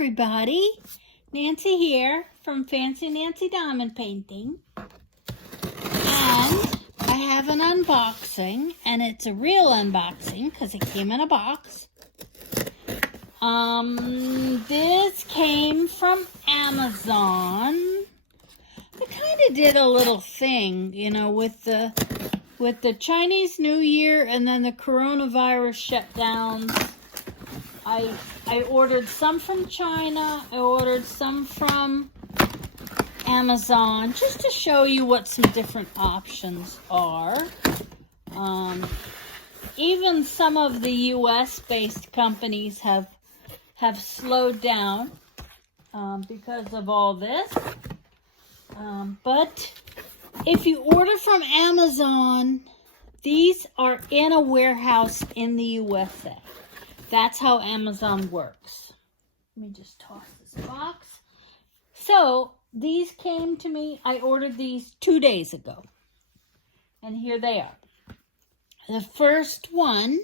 everybody, Nancy here from Fancy Nancy Diamond Painting, and I have an unboxing, and it's a real unboxing because it came in a box. This came from Amazon. I kind of did a little thing, you know, with the Chinese New Year and then the coronavirus shutdowns. I ordered some from China. I ordered some from Amazon just to show you what some different options are. Even some of the US-based companies have slowed down because of all this. But if you order from Amazon, these are in a warehouse in the USA. That's how Amazon works. Let me just toss this box. So these came to me. I ordered these 2 days ago. And here they are. The first one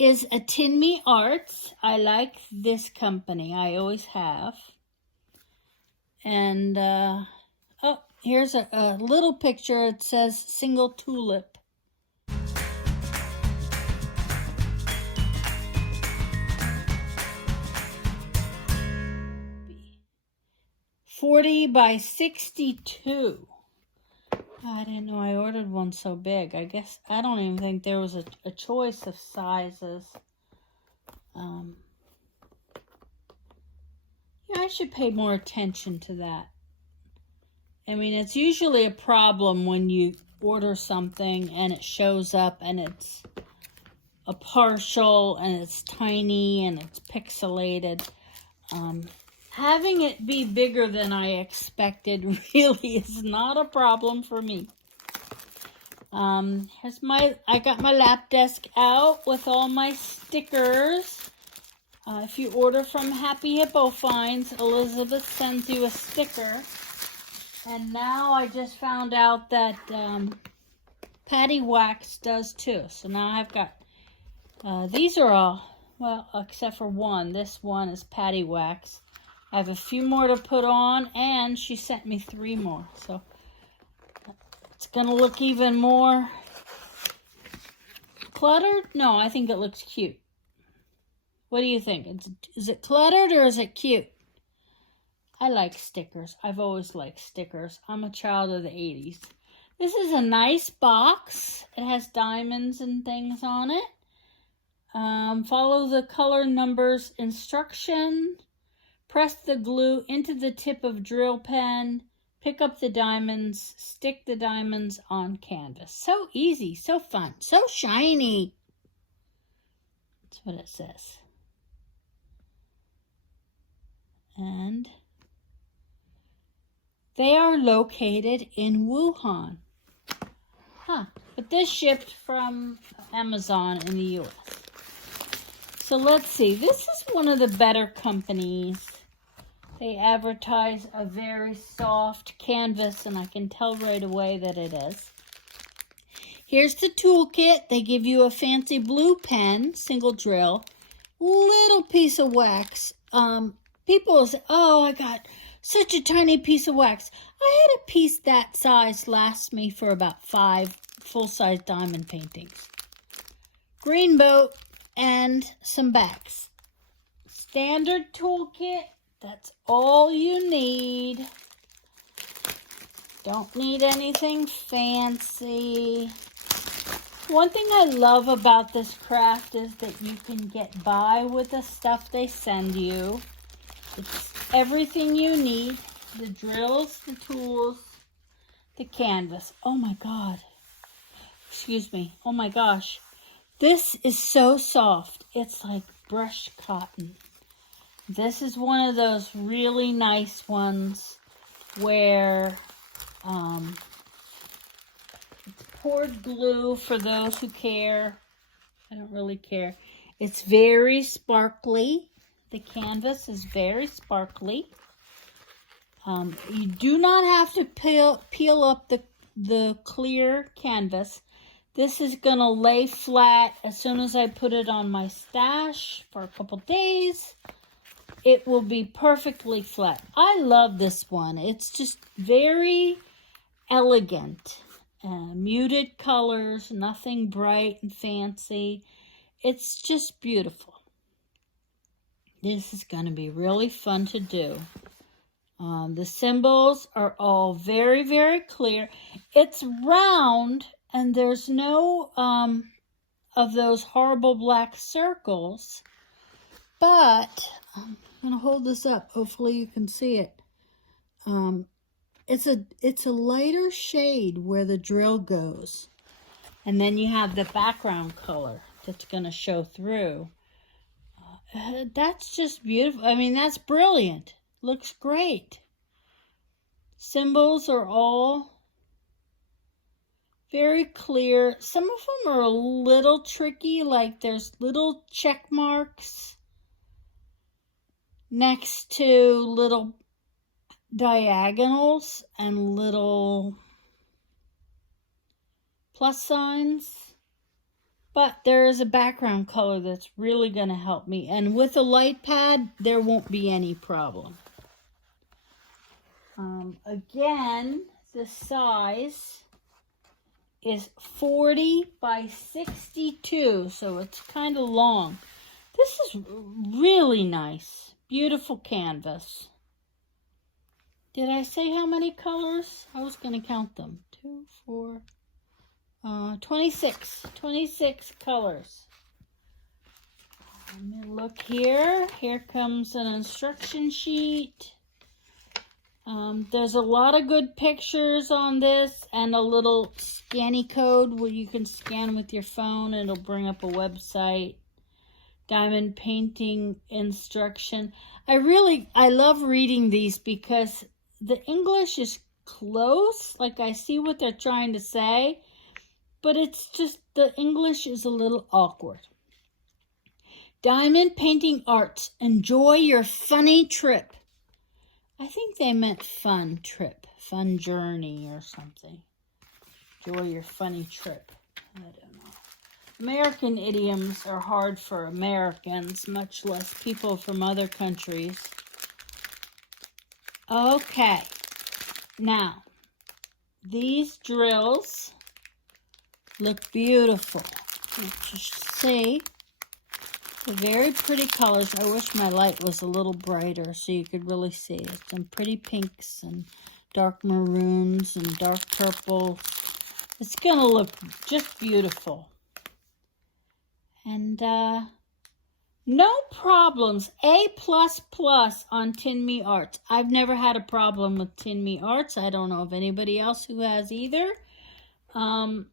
is a Tinmi Arts. I like this company. I always have. And, oh, here's a little picture. It says single tulip. 40 by 62. I didn't know I ordered one so big. I guess, I don't even think there was a choice of sizes. Yeah, I should pay more attention to that. I mean, it's usually a problem when you order something and it shows up and it's a partial and it's tiny and it's pixelated. Having it be bigger than I expected really is not a problem for me. I got my lap desk out with all my stickers. If you order from Happy Hippo Finds, Elizabeth sends you a sticker. And now I just found out that Patty Wax does too. So now I've got, these are all, well, except for one. This one is Patty Wax. I have a few more to put on, and she sent me 3 more. So it's going to look even more cluttered. No, I think it looks cute. What do you think? Is it cluttered or is it cute? I like stickers. I've always liked stickers. I'm a child of the 80s. This is a nice box. It has diamonds and things on it. Follow the color numbers instruction. Press the glue into the tip of drill pen. Pick up the diamonds. Stick the diamonds on canvas. So easy, so fun, so shiny. That's what it says. And they are located in Wuhan. But this shipped from Amazon in the US. So let's see. This is one of the better companies. They advertise a very soft canvas, and I can tell right away that it is. Here's the toolkit. They give you a fancy blue pen, single drill, little piece of wax. People say, oh, I got such a tiny piece of wax. I had a piece that size last me for about 5 full-size diamond paintings. Green boat and some backs. Standard toolkit. That's all you need. Don't need anything fancy. One thing I love about this craft is that you can get by with the stuff they send you. It's everything you need. The drills, the tools, the canvas. Oh my God. Excuse me. Oh my gosh. This is so soft. It's like brushed cotton. This is one of those really nice ones where it's poured glue for those who care. I don't really care. It's very sparkly. The canvas is very sparkly. You do not have to peel up the clear canvas. This is going to lay flat as soon as I put it on my stash for a couple days. it will be perfectly flat. I love this one. It's just very elegant. Muted colors, nothing bright and fancy. It's just beautiful. This is going to be really fun to do. The symbols are all very, very clear. It's round, and there's no of those horrible black circles. But I'm going to hold this up. Hopefully you can see it. It's a lighter shade where the drill goes. And then you have the background color that's going to show through. That's just beautiful. I mean, that's brilliant. Looks great. Symbols are all very clear. Some of them are a little tricky, like there's little check marks next to little diagonals and little plus signs. But there is a background color that's really going to help me. And with a light pad, there won't be any problem. Again, the size is 40 by 62, so it's kind of long. This is really nice. Beautiful canvas. Did I say how many colors? I was going to count them. 2, 4, 26. 26 colors. Let me look here. Here comes an instruction sheet. There's a lot of good pictures on this and a little scanny code where you can scan with your phone. It'll bring up a website. Diamond painting instruction. I love reading these because the English is close. Like I see what they're trying to say, but it's just the English is a little awkward. Diamond painting arts. Enjoy your funny trip. I think they meant fun trip, fun journey or something. Enjoy your funny trip. I don't know. American idioms are hard for Americans, much less people from other countries. Okay. Now, these drills look beautiful. You just see. They're very pretty colors. I wish my light was a little brighter so you could really see it. Some pretty pinks and dark maroons and dark purples. It's going to look just beautiful. And no problems. A++ on Tinmi Arts. I've never had a problem with Tinmi Arts. I don't know of anybody else who has either. I'm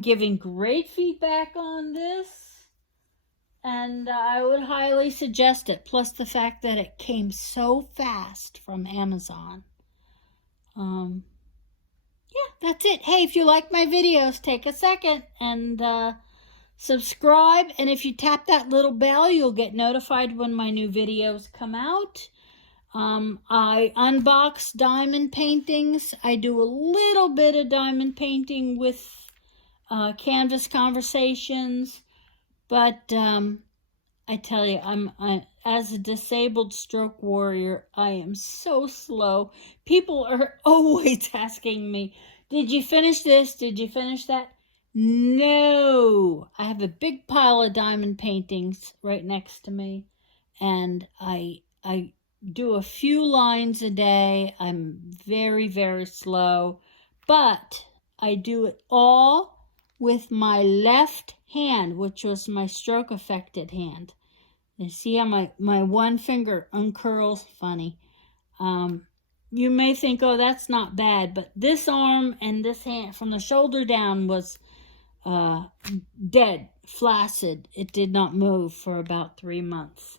giving great feedback on this. And I would highly suggest it. Plus the fact that it came so fast from Amazon. Yeah, that's it. Hey, if you like my videos, take a second and subscribe. And if you tap that little bell, you'll get notified when my new videos come out. I unbox diamond paintings. I do a little bit of diamond painting with Canvas Conversations. But I tell you, as a disabled stroke warrior, I am so slow. People are always asking me, did you finish this? Did you finish that? No. I have a big pile of diamond paintings right next to me. And I do a few lines a day. I'm very, very slow. But I do it all with my left hand, which was my stroke-affected hand. You see how my one finger uncurls? Funny. You may think, oh, that's not bad, but this arm and this hand, from the shoulder down, was dead, flaccid. It did not move for about 3 months.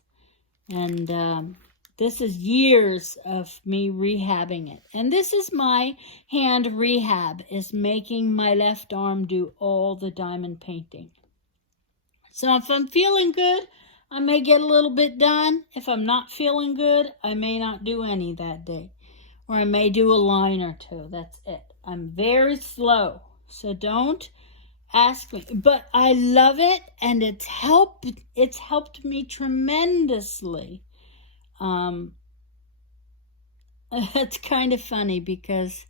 And this is years of me rehabbing it. And this is my hand rehab, is making my left arm do all the diamond painting. So if I'm feeling good, I may get a little bit done. If I'm not feeling good, I may not do any that day. Or I may do a line or two. That's it. I'm very slow. So don't ask me. But I love it, and it's helped me tremendously it's kind of funny because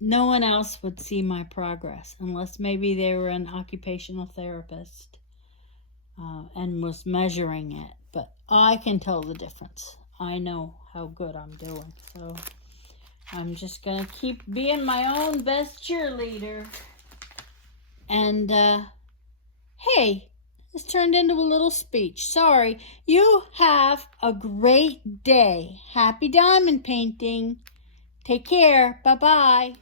no one else would see my progress unless maybe they were an occupational therapist and was measuring it. But I can tell the difference. I know how good I'm doing. So I'm just going to keep being my own best cheerleader. And, hey, this turned into a little speech. Sorry. You have a great day. Happy diamond painting. Take care. Bye-bye.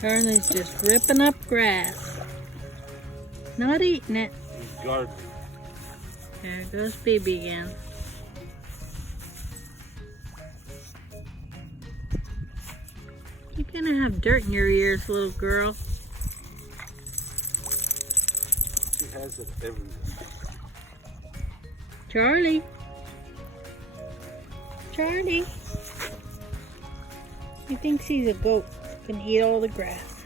Charlie's just ripping up grass. Not eating it. He's gardening. There goes Baby again. You're gonna have dirt in your ears, little girl. She has it everywhere. Charlie. Charlie. He thinks he's a goat. Can eat all the grass.